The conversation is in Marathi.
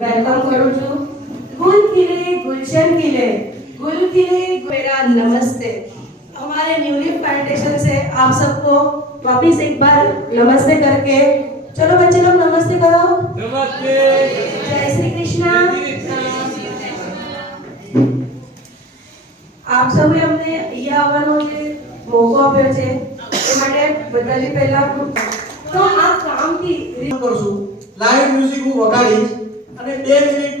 वेलकम करूँ છું गुल खिले गुलशन खिले गुल खिले मेरा नमस्ते। हमारे न्यूली फाउंडेशन से आप सबको वापिस एक बार नमस्ते करके, चलो बच्चे लोग नमस्ते करो। नमस्ते। जय श्री कृष्ण। આપ સૌએ અમને અહીંયા આવવાનો જે મોકો આપ્યો છે એ માટે બધાથી પહેલા તો આ કામથી કરશું લાઈવ મ્યુઝિક હું વગાડીશ અને 2 મિનિટ